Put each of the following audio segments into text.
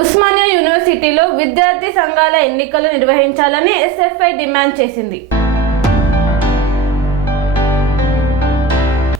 ఉస్మానియా యూనివర్సిటీలో విద్యార్థి సంఘాల ఎన్నికలు నిర్వహించాలని ఎస్ఎఫ్ఐ డిమాండ్ చేసింది.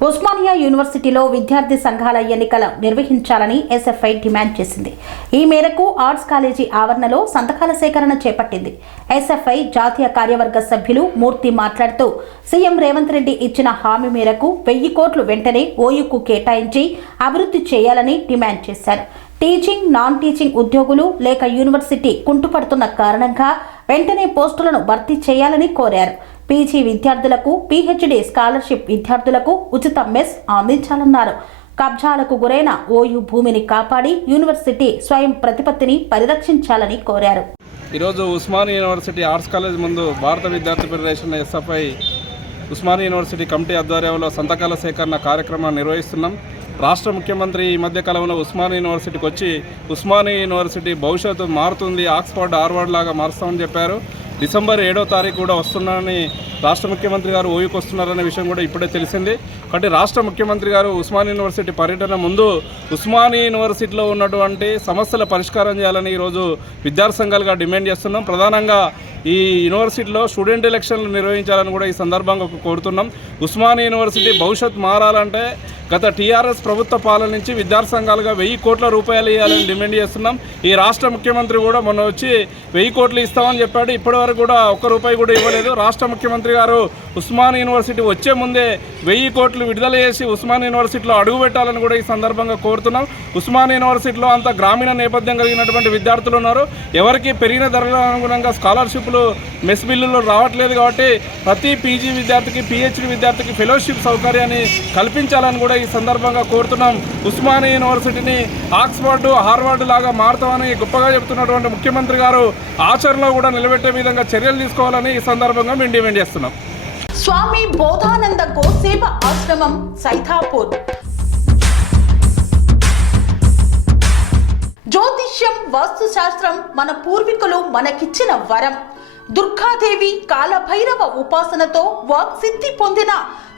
ఉస్మానియా యూనివర్సిటీలో విద్యార్థి సంఘాల ఎన్నికలు నిర్వహించాలని ఎస్ఎఫ్ఐ డిమాండ్ చేసింది. ఈ మేరకు ఆర్ట్స్ కాలేజీ ఆవరణలో సంతకాల సేకరణ చేపట్టింది. ఎస్ఎఫ్ఐ జాతీయ కార్యవర్గ సభ్యులు మూర్తి మాట్లాడుతూ సీఎం రేవంత్ రెడ్డి ఇచ్చిన హామీ మేరకు 1000 కోట్లు వెంటనే ఓయూకు కేటాయించి అభివృద్ధి చేయాలని డిమాండ్ చేశారు. టీచింగ్, నాన్ టీచింగ్ ఉద్యోగులు లేక యూనివర్సిటీ కుంటుపడుతున్న కారణంగా వెంటనే పోస్టులను భర్తీ చేయాలని కోరారు. పీజీ విద్యార్థులకు, పీహెచ్డీ స్కాలర్షిప్ విద్యార్థులకు ఉచిత మెస్ అందించాలన్నారు. కబ్జాలకు గురైన ఓయూ భూమిని కాపాడి యూనివర్సిటీ స్వయం ప్రతిపత్తిని పరిరక్షించాలని కోరారు. ఈరోజు ఉస్మానియా యూనివర్సిటీ ఆర్ట్స్ కాలేజ్ ముందు భారత విద్యార్థి federation SFI Osmania university committee ఆధ్వర్యంలో సంతకాల సేకరణ కార్యక్రమాన్ని నిర్వహిస్తున్నాం. రాష్ట్ర ముఖ్యమంత్రి ఈ మధ్య కాలంలో ఉస్మానియా యూనివర్సిటీకి వచ్చి ఉస్మానియా యూనివర్సిటీ భవిష్యత్తు మారుతుంది, ఆక్స్ఫర్డ్, హార్వర్డ్ లాగా మారుస్తామని చెప్పారు. డిసెంబర్ 7వ తారీఖు కూడా వస్తున్నారని రాష్ట్ర ముఖ్యమంత్రి గారు ఓయూకి వస్తున్నారనే విషయం కూడా ఇప్పుడే తెలిసింది. కాబట్టి రాష్ట్ర ముఖ్యమంత్రి గారు ఉస్మానియా యూనివర్సిటీ పర్యటన ముందు ఉస్మానియా యూనివర్సిటీలో ఉన్నటువంటి సమస్యల పరిష్కారం చేయాలని ఈరోజు విద్యార్థి సంఘాలుగా డిమాండ్ చేస్తున్నాం. ప్రధానంగా ఈ యూనివర్సిటీలో స్టూడెంట్ ఎలక్షన్లు నిర్వహించాలని కూడా ఈ సందర్భంగా కోరుతున్నాం. ఉస్మానియా యూనివర్సిటీ భవిష్యత్తు మారాలంటే గత టీఆర్ఎస్ ప్రభుత్వ పాలన నుంచి విద్యార్థి సంఘాలుగా 1000 కోట్ల రూపాయలు ఇవ్వాలని డిమాండ్ చేస్తున్నాం. ఈ రాష్ట్ర ముఖ్యమంత్రి కూడా మొన్న వచ్చి 1000 కోట్లు ఇస్తామని చెప్పాడు. ఇప్పటివరకు కూడా ₹1 కూడా ఇవ్వలేదు. రాష్ట్ర ముఖ్యమంత్రి గారు ఉస్మానియా యూనివర్సిటీ వచ్చే ముందే 1000 కోట్లు విడుదల చేసి ఉస్మానియా యూనివర్సిటీలో అడుగుపెట్టాలని కూడా ఈ సందర్భంగా కోరుతున్నాం. ఉస్మానియా యూనివర్సిటీలో అంత గ్రామీణ నేపథ్యం కలిగినటువంటి విద్యార్థులు ఉన్నారు. ఎవరికి పెరిగిన ధరల అనుగుణంగా స్కాలర్షిప్లు, మెస్ బిల్లులు రావట్లేదు. కాబట్టి ప్రతి పీజీ విద్యార్థికి, పీహెచ్డీ విద్యార్థికి ఫెలోషిప్ సౌకర్యాన్ని కల్పించాలని కూడా ఈ సందర్భంగా కోరుతున్నాం. ఉస్మానియా యూనివర్సిటీని ఆక్స్ఫర్డ్, హార్వర్డ్ లాగా మారుతామని గొప్పగా చెబుతున్నటువంటి ముఖ్యమంత్రి గారు ఆచరణలో కూడా నిలబెట్టే విధంగా చర్యలు తీసుకోవాలని ఈ సందర్భంగా మేము డిమాండ్ చేస్తున్నాం. స్వామి బోధానంద గోసేవ ఆశ్రమం సైథాపూర్. జ్యోతిష్యం, వాస్తుశాస్త్రం మన పూర్వీకులు మనకిచ్చిన వరం. దుర్గాదేవి, కాలభైరవ ఉపాసనతో వాక్సిద్ధి పొందిన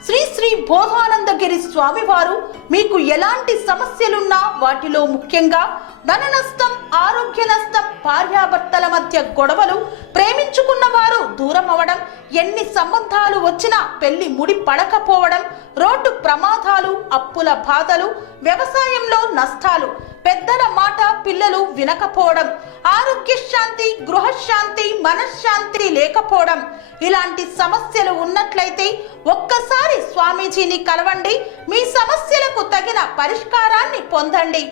శ్రీ శ్రీ బోధానందగిరి స్వామివారు మీకు ఎలాంటి సమస్యలున్నా, వాటిలో ముఖ్యంగా ధన నష్టం, ఆరోగ్య నష్టం, భార్యాభర్తల మధ్య గొడవలు, ప్రేమించుకున్న వారు దూరం అవడం, ఎన్ని సంబంధాలు వచ్చినా పెళ్లి ముడి పడకపోవడం, రోడ్డు ప్రమాదాలు, అప్పుల బాధలు, వ్యవసాయంలో నష్టాలు, పెద్దల మాట పిల్లలు వినకపోవడం, ఆరోగ్య శాంతి, గృహశాంతి, మనశ్శాంతి లేకపోవడం, ఇలాంటి సమస్యలు ఉన్నట్లయితే ఒక్కసారి స్వామీజీని కలవండి. మీ సమస్యలకు తగిన పరిష్కారాన్ని పొందండి.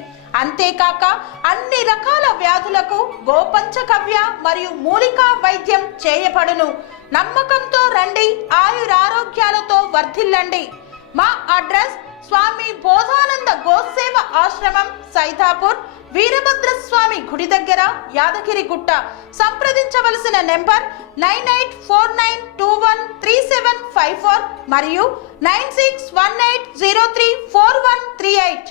అంతేకాక అన్ని రకాల వ్యాధులకు గోపంచకవ్య మరియు మూలికా వైద్యం చేయబడును. నమ్మకంతో రండి, ఆయురారోగ్యాలతో వర్ధిల్లండి. మా అడ్రస్ స్వామి బోధానంద గోసేవ ఆశ్రమం, సైథాపూర్, వీరభద్రస్వామి గుడి దగ్గర, యాదగిరిగుట్ట. సంప్రదించవలసిన నెంబర్ 9849213754 మరియు 9618034138.